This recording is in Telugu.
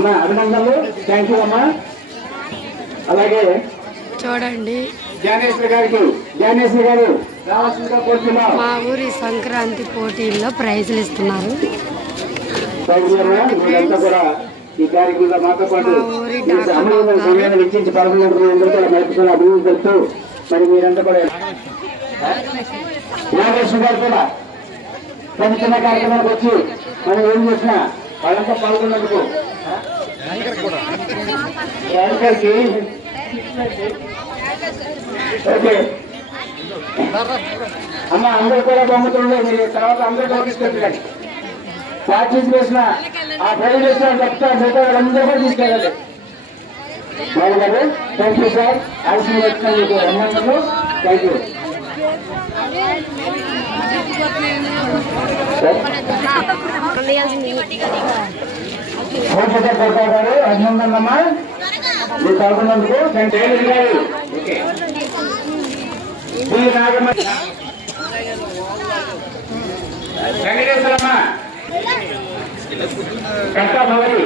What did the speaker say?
అమ్మా అభినందనలు. థ్యాంక్ యూ అమ్మా. అలాగే చూడండి జ్ఞానేశ్వరి గారు రావాల్సిందిగా కోరుతున్నాం. మా ఊరి సంక్రాంతి పోటీల్లో ప్రైజులు ఇస్తున్నారు. మీరంతా కూడా ఈ కార్యక్రమంలో మాతో పాటు వెచ్చించి పాల్గొన్నప్పుడు అభివృద్ధి తెలుస్తూ మరి మీరంతా కూడా నాగేశ్వర గారు కూడా చిన్న చిన్న కార్యక్రమాలకు వచ్చి మనం ఏం చేసినా వాళ్ళంతా పాల్గొన్నందుకు ఓకే అమ్మ అందరూ కూడా బొమ్మతులు మీరు తర్వాత అందరూ గౌరవించుకోండి. ప్రాక్టీస్ చేసిన ఆ ప్రైజ్ చేసిన చెప్తారు మిగతా వాళ్ళందరూ కూడా తీసుకెళ్ళాలి. బాబు గారు థ్యాంక్ యూ సార్. అవసరం వచ్చినందుకు అభినందనలు. Thank you. గారు అభినందనమ్మా మీరు పాల్గొన్నందుకు. వెంకటేశ్వరమ్మ కట్టా భవరి